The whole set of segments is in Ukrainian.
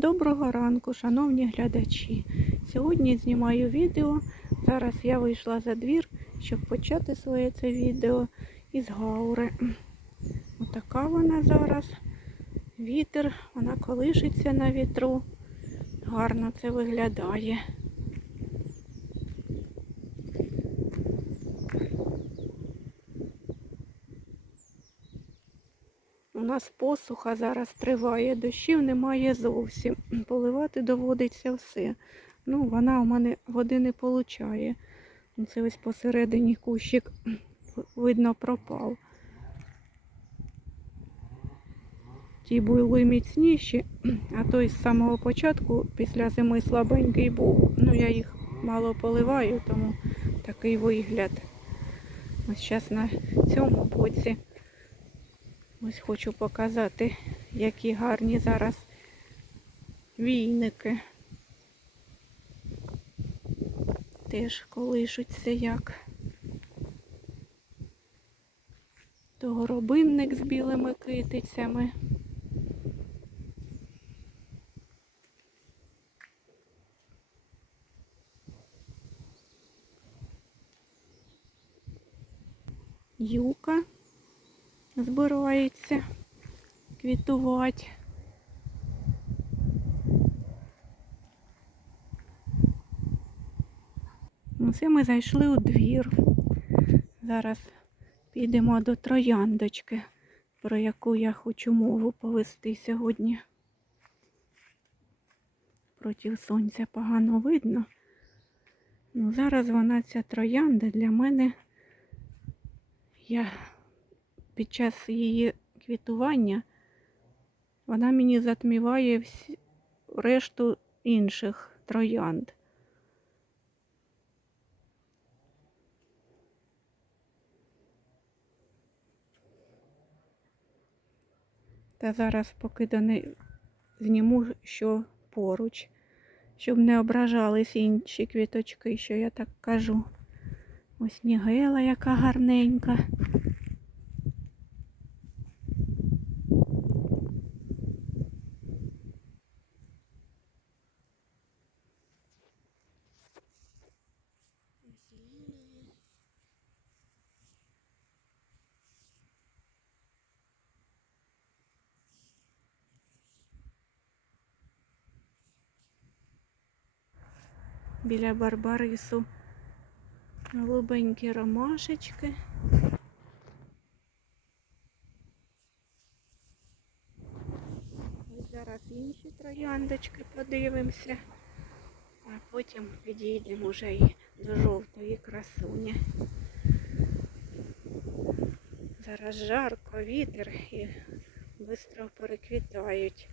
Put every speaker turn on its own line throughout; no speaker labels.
Доброго ранку, шановні глядачі. Сьогодні знімаю відео. Зараз я вийшла за двір, щоб почати своє це відео із гаури. Отака вона зараз. Вітер, вона колишиться на вітру. Гарно це виглядає. Нас посуха зараз триває, дощів немає зовсім. Поливати доводиться все. Ну, вона у мене води не получає. Це ось посередині кущик, видно, пропав. Ті були міцніші, а той з самого початку після зими слабенький був. Ну, я їх мало поливаю, тому такий вигляд. Ось зараз на цьому боці. Ось хочу показати, які гарні зараз війники. Теж колишуться як. То горобинник з білими китицями. Юка збирається квітувати. Оце ми зайшли у двір. Зараз підемо до трояндочки, про яку я хочу мову повести сьогодні. Проти сонця погано видно. Ну, зараз вона ця троянда для мене. Я під час її квітування вона мені затміває всі, решту інших троянд. Та зараз поки до неї зніму, що поруч, щоб не ображались інші квіточки, що я так кажу. Ось нігела яка гарненька. Біля барбарису голубенькі ромашечки. Зараз інші трояндочки подивимося, а потім підійдемо вже і до жовтої красуні. Зараз жарко, вітер і швидко переквітають.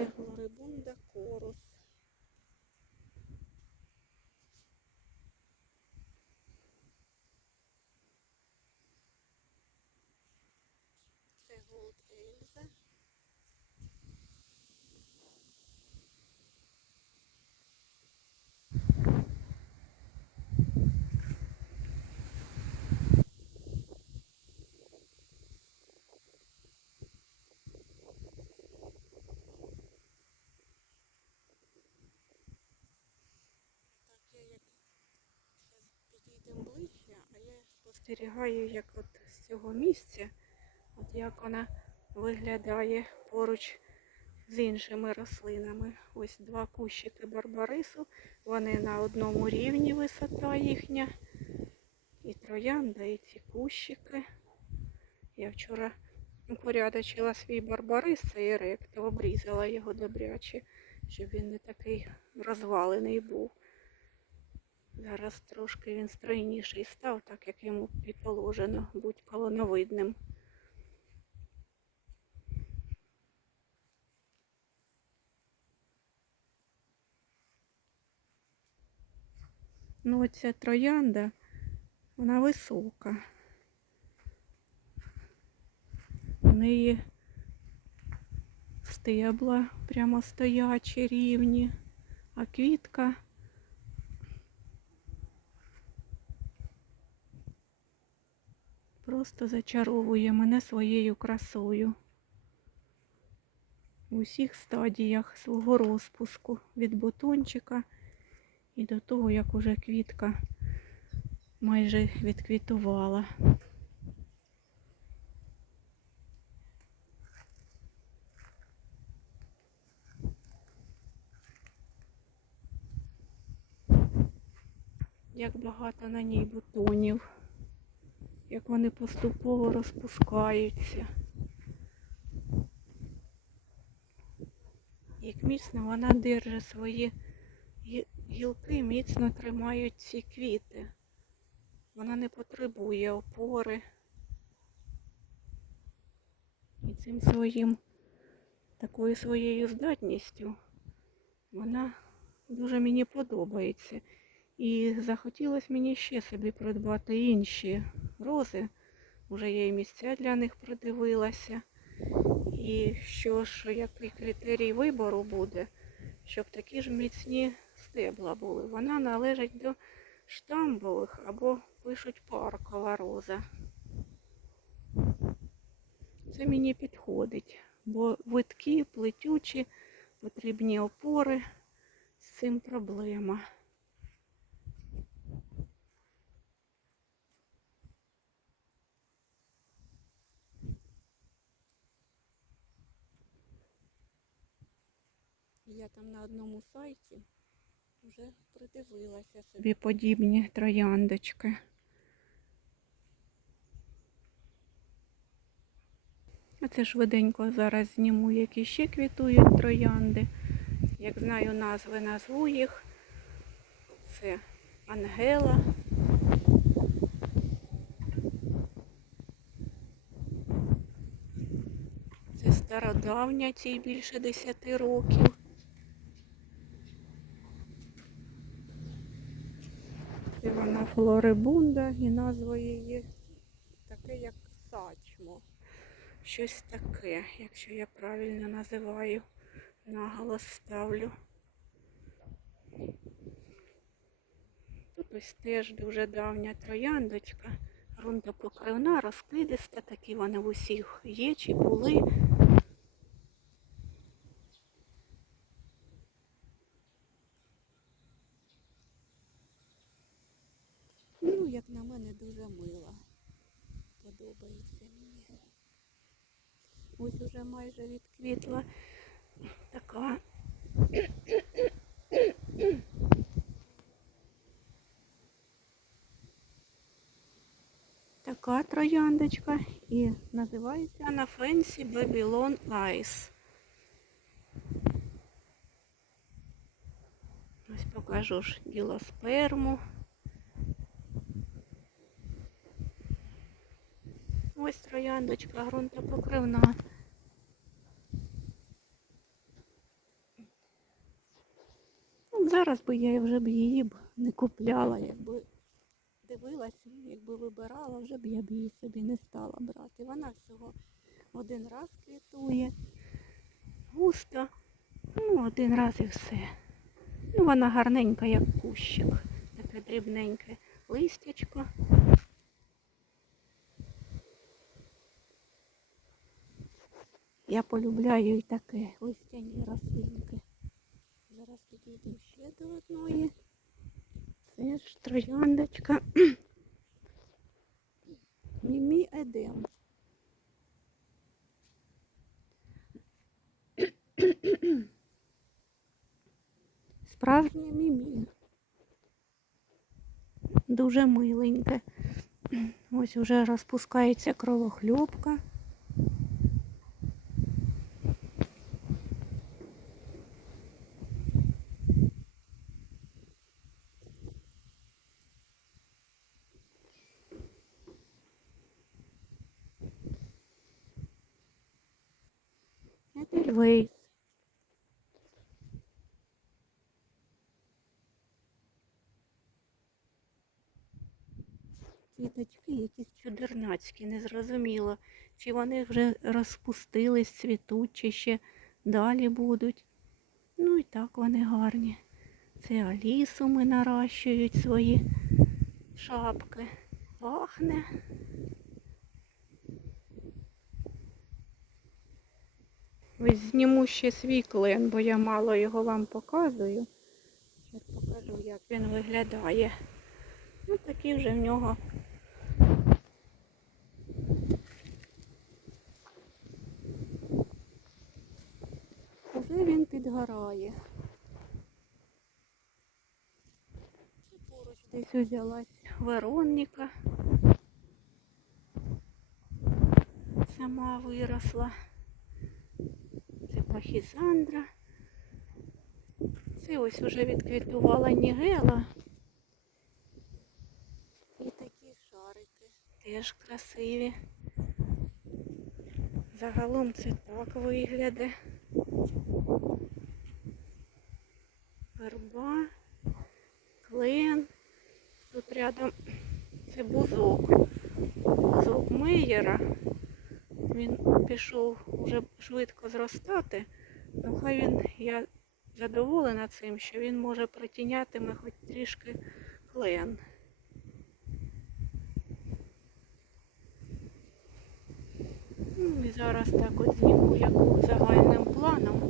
Це Флорибунда корус. Це Голд Ельза. Так, я як зараз підійдемо ближче, а я спостерігаю, як от з цього місця, от як вона виглядає поруч з іншими рослинами. Ось два кущики барбарису, вони на одному рівні висота їхня. І троянда, і ці кущики. Я вчора упорядочила свій барбарис, цей ерект, обрізала його добряче, щоб він не такий розвалений був. Зараз трошки він стройніший став, так як йому і положено, будь колоновидним. Ну, оця троянда, вона висока. У неї стебла прямо стоячі, рівні, а квітка просто зачаровує мене своєю красою. У всіх стадіях свого розпуску від бутончика і до того, як уже квітка майже відквітувала. Як багато на ній бутонів, як вони поступово розпускаються. Як міцно вона держить свої гілки, міцно тримають ці квіти. Вона не потребує опори. І цим своїм, такою своєю здатністю вона дуже мені подобається. І захотілося мені ще собі придбати інші рози. Уже я і місця для них придивилася. І що ж, який критерій вибору буде, щоб такі ж міцні стебла були. Вона належить до штамбових або пишуть паркова роза. Це мені підходить, бо виткі, плетючі, потрібні опори. З цим проблема. Я там на одному сайті вже придивилася собі подібні трояндочки. А це швиденько зараз зніму, які ще квітують троянди. Як знаю назви, назву їх. Це Ангела. Це стародавня, цій більше 10 років. Це вона флорибунда і назва її таке, як сачмо. Щось таке, якщо я правильно називаю, наголос ставлю. Тут ось теж дуже давня трояндочка, грунтопокривна, розкидиста, такі вони в усіх є чи були. Ну, як на мене, дуже мила. Подобається мені. Ось уже майже відквітла така. Така трояндочка і називається вона Fancy Babylon Ice. Ось покажу ж гілосперму. Ось трояндочка ґрунтопокривна. Ну, Зараз би я вже б її б не купляла, якби дивилась, якби вибирала, вже б я б її собі не стала брати. Вона всього один раз квітує, густо, ну один раз і все. Ну, вона гарненька, як кущик, таке дрібненьке листячко. Я полюбляю і таке листяні рослинки. Зараз підійдемо ще до одної. Це ж трояндочка. Мімі Едем. Справжнє мімі. Дуже миленьке. Ось уже розпускається кровохльопка. Едельвейс. Квіточки якісь чудернацькі, незрозуміло, чи вони вже розпустились, цвітуть, чи ще далі будуть. Ну і так вони гарні. Це алісуми наращують свої шапки. Пахне Ось зніму ще свій клен, бо я мало його вам показую. Зараз покажу, як він виглядає. Ну такі вже в нього. Уже він підгорає. Поруч десь узялась Вероніка. Сама виросла. Пахізандра. Це ось уже відквітувала нігела. І такі шарики теж красиві. Загалом це так виглядає. Верба, клен. Тут рядом це бузок. Бузок Мейєра. Він пішов вже швидко зростати. Ну хай він, я задоволена цим, що він може притінятиме хоч трішки клен. Ну, і зараз так от зніму як загальним планом,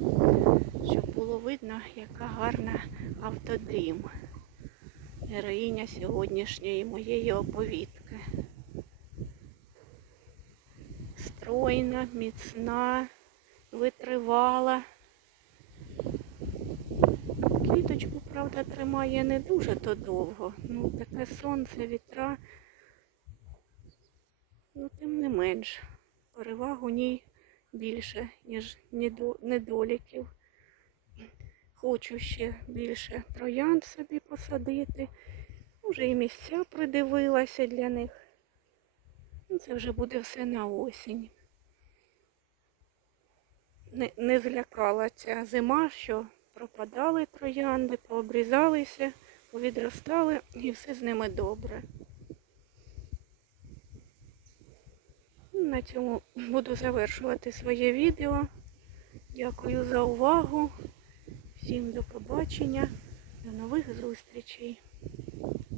щоб було видно, яка гарна автодрім. Героїня сьогоднішньої моєї оповідки. Стройна, міцна, витривала. Квіточку, правда, тримає не дуже то довго. Ну, таке сонце, вітра. Ну, тим не менш, переваг у ній більше, ніж недоліків. Хочу ще більше троянд собі посадити. Вже і місця придивилася для них. Це вже буде все на осінь. Не, не злякала ця зима, що пропадали троянди, пообрізалися, повідростали і все з ними добре. На цьому буду завершувати своє відео. Дякую за увагу. Всім до побачення, до нових зустрічей.